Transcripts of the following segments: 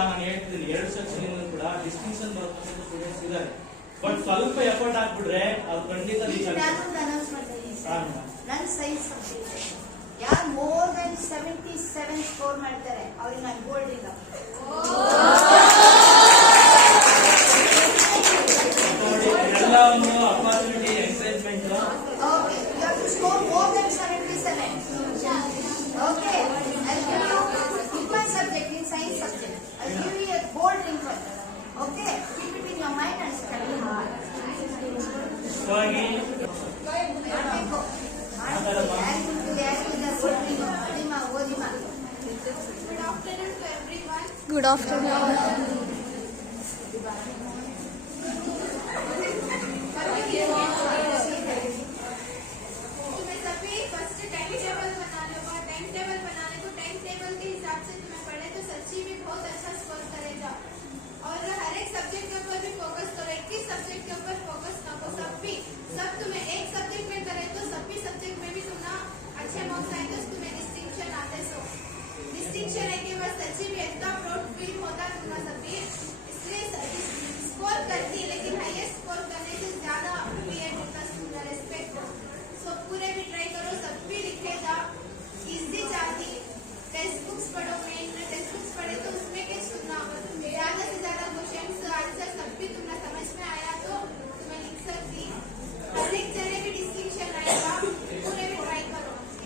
ನಾನು ಹೇಳ್ತೀನಿ 2 ಸೆಕ್ಷನ್ ಇಂದ ಕೂಡ ಡಿಸ್ಟಿಂಕ್ಷನ್ ಬರುತ್ತೆ ಸ್ಟೂಡೆಂಟ್ಸ್ ಇದ್ದಾರೆ. ಬಟ್ ಸ್ವಲ್ಪ ಎಫರ್ಟ್ ಹಾಕ್ಬಿಟ್ರೆ ಅದು ಖಂಡಿತ ರೀಚ್ ಆಗುತ್ತೆ. ನನ್ನ ಸೈನ್ಸ್ ಸಬ್ಜೆಕ್ಟ್ ಯಾರು ಮೋರ್ ದನ್ 77 ಸ್ಕೋರ್ ಮಾಡ್ತಾರೆ ಅವ್ರಿಗೆ ನಾನು ಗೋಲ್ಡ್ ಇಲ್ಲ. ಎಲ್ಲ ಒಂದು opportunity encouragement. Okay you have to score more than 77. Okay I'll give you one subject in science subject. I'll give you a gold ring for that. Okay, keep it in your mind and study hard. ಹಾಗಾಗಿ Good afternoon.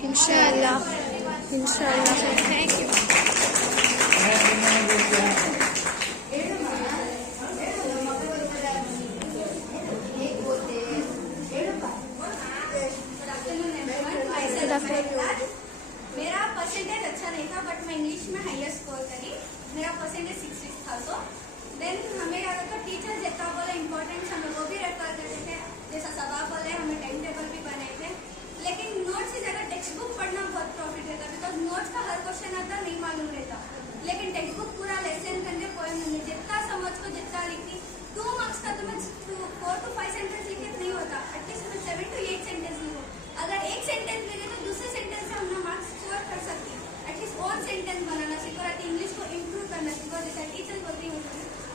Inshallah. Inshallah. Thank you. मेरा percentage अच्छा नहीं था but मैं English में highest score करी. मेरा percentage 66 था. तो देन हमें क्या था टीचर जितना बोले इम्पोर्टेंस हमें वो भी रेफर करते थे. जैसा सवाल बोले हमें टाइम टेबल भी बनाए थे. लेकिन नोट्स की जगह टेक्स्ट बुक पढ़ना बहुत प्रॉफिट रहता बिकॉज नोट्स का हर क्वेश्चन आता नहीं मालूम रहता. लेकिन टेक्स्ट बुक पूरा लेसन करके पोएम में जितना समझ को जितना लिखी 2 मार्क्स का तुम्हें 4 to 5 सेंटेंस लिखे नहीं होता. एटलीस्ट तुम्हें 7 to 8 सेंटेंस लिखो. अगर एक सेंटेंस लिखे तो दूसरे सेंटेंस से हम मार्क्स स्कोर कर सकते हैं. एटलीस्ट और सेंटेंस बनाना सीखो और इंग्लिश को इम्प्रूव करना सीखो. जैसा टीचर बोलती हूँ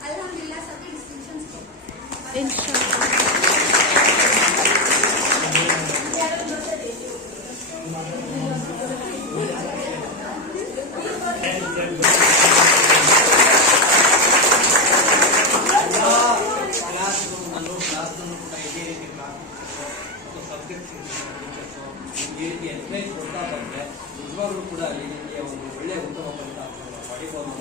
अल्हम्दुलिल्लाह सभी डिस्टिंक्शन को ಈ ರೀತಿ ಎನ್ಕರೇಜ್ ಕೊಡ್ತಾ ಬಂದರೆ ನಿಜವಾಗ್ಲೂ ಕೂಡ ಈ ರೀತಿಯ ಒಂದು ಒಳ್ಳೆಯ ಉತ್ತಮ ಫಲಿತಾಂಶವನ್ನು ಪಡಿಬೋದು.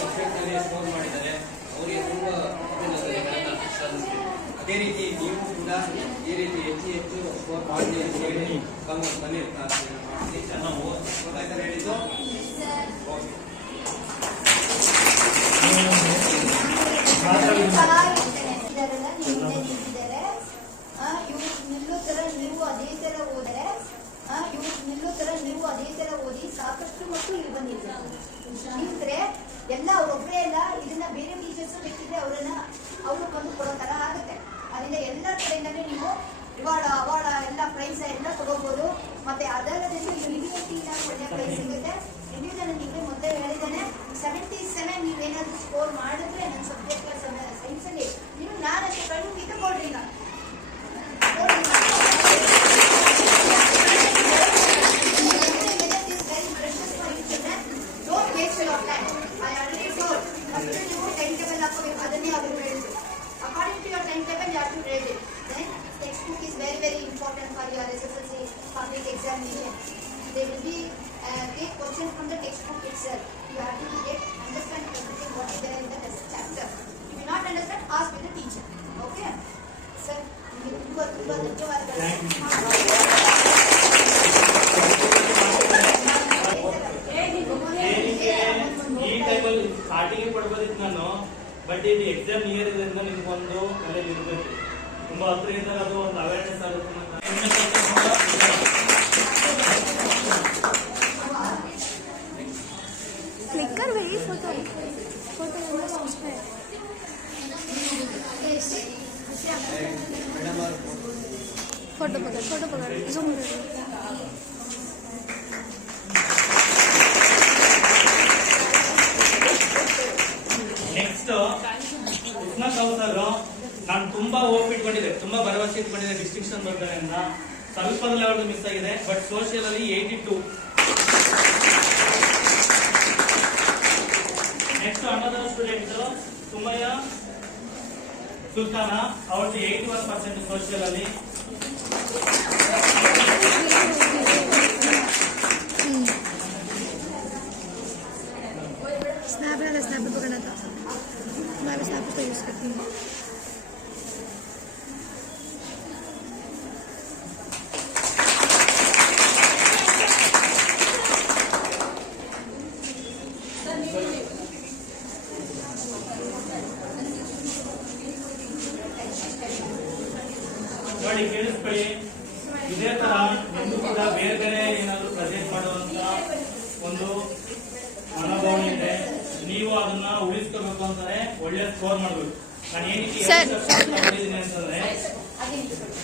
ಸಬ್ಜೆಕ್ಟ್ನಲ್ಲಿ ಸ್ಕೋರ್ ಮಾಡಿದ್ದಾರೆ ಅವರಿಗೆ ತುಂಬ ಅದೇ ರೀತಿ ನೀವು ಕೂಡ ಈ ರೀತಿ ಹೆಚ್ಚು ಸ್ಕೋರ್ ಮಾಡಿ ಅಂತ ಹೇಳಿ ಬಂದಿರ್ತಾರೆ. ಚೆನ್ನಾಗಿ ಗೊತ್ತಾಯ್ತಾರೆ ಹೇಳಿದ್ದು. ಓಕೆ ಓದಿ ಸಾಕಷ್ಟು ಮಕ್ಕಳು ಇಲ್ಲಿ ಬಂದಿದ್ದಾರೆ. ನಿಂತ್ರೆ ಎಲ್ಲ ಒಬ್ಬರೇ ಎಲ್ಲ ಇದನ್ನ ಬೇರೆ ಟೀಚರ್ಸ್ ಬೇಕಿದ್ರೆ ಅವರು ಕಂಡು ಕೊಡೋ ತರ ಆಗುತ್ತೆ. ಅದರಿಂದ ಎಲ್ಲ ಕಡೆಯಿಂದಲೇ ನೀವು ಅವಾರ್ಡ್ ಎಲ್ಲ ಪ್ರೈಸ್ ಎಲ್ಲ ಕೊಡಬಹುದು. ಮತ್ತೆ ಅದಲ್ಲದೆ ರಿವಿಎಟಿ ಒಳ್ಳೆ ಪ್ರೈಸ್ ಸಿಗುತ್ತೆ. ರಿವಿಷನ್ ನಿಮಗೆ ಮೊದಲೇ ಹೇಳಿದ್ದೇನೆ 77 ನೀವೇನಾದ್ರೂ ಸ್ಕೋರ್ ಮಾಡಿದ್ರೆ ನನ್ನ ಸಬ್ಜೆಕ್ಟ್ ಸೈನ್ಸ್ ಅಲ್ಲಿ ನೀವು ನಾನಷ್ಟೇ ಕಣ್ಣು ಇಟ್ಟುಕೊಳ್ರಿ. According to your timetable, you have to read it. Then textbook is very, very important for your SSLC public examination. They will be take questions from the textbook itself. You have to understand everything what is there in the chapter. If you not understand, ask with the teacher. Okay, sir. ಈ ಟೈಮಲ್ಲಿ starting ಪಡ್ಬೋದಿತ್ತು ನಾನು. But ಇದು exam near ಇದರಿಂದ ನಿಮ್ಗೊಂದು ತಲೆಯಲ್ಲಿ ಇರಬೇಕು. ತುಂಬಾ ಹತ್ರ ಇದ್ದಾಗ ಅದು ಒಂದು ಅವೇರ್ನೆಸ್ ಆಗುತ್ತೆ. क्लिक कर भाई फोटो फोटो पकड़ जूम कर. ತುಂಬಾ ಹೋಪ್ ಇಟ್ಕೊಂಡಿದೆ, ತುಂಬಾ ಭರವಸೆ ಇಟ್ಕೊಂಡಿದೆ ಡಿಸ್ಟಿಂಕ್ಷನ್ ಬರ್ತಾರೆ ಅಂತ. ಸ್ವಲ್ಪದ ಲೆವೆಲ್ ಮಿಸ್ ಆಗಿದೆ. ಬಟ್ ಸೋಷಿಯಲ್ ಅಲ್ಲಿ 82. ನೆಕ್ಸ್ಟ್ ಅನದರ್ ಸ್ಟೂಡೆಂಟ್ ಸುಮಯ್ಯ ಸುಲ್ತಾನ, ಅವ್ರದ್ದು 81% ಸೋಷಿಯಲ್ ಅಲ್ಲಿ. स्नैप है, स्नैप पे पकड़ना था, मैं भी स्नैप उसका यूज़ करती हूँ. ನೋಡಿ ಕೇಳಿಸ್ಕೊಳ್ಳಿ, ಇದೇ ತರ ನಿಮ್ಗೂ ಕೂಡ ಬೇರೆ ಬೇರೆ ಏನಾದ್ರು ಪ್ರೆಸೆಂಟ್ ಮಾಡುವಂತ ಒಂದು ಮನೋಭಾವನೆ ಇದೆ. ನೀವು ಅದನ್ನ ಉಳಿಸ್ಕೋಬೇಕು ಅಂತಾನೆ ಒಳ್ಳೆ ಸ್ಕೋರ್ ಮಾಡ್ಬೇಕು. ನಾನು ಏನಕ್ಕೆ ಸರ್. ಮಾಡಿದ್ದೀನಿ ಅಂತಂದ್ರೆ ಹಾಗೆ ನಿಂತ್ಕೊಳ್ಳಿ.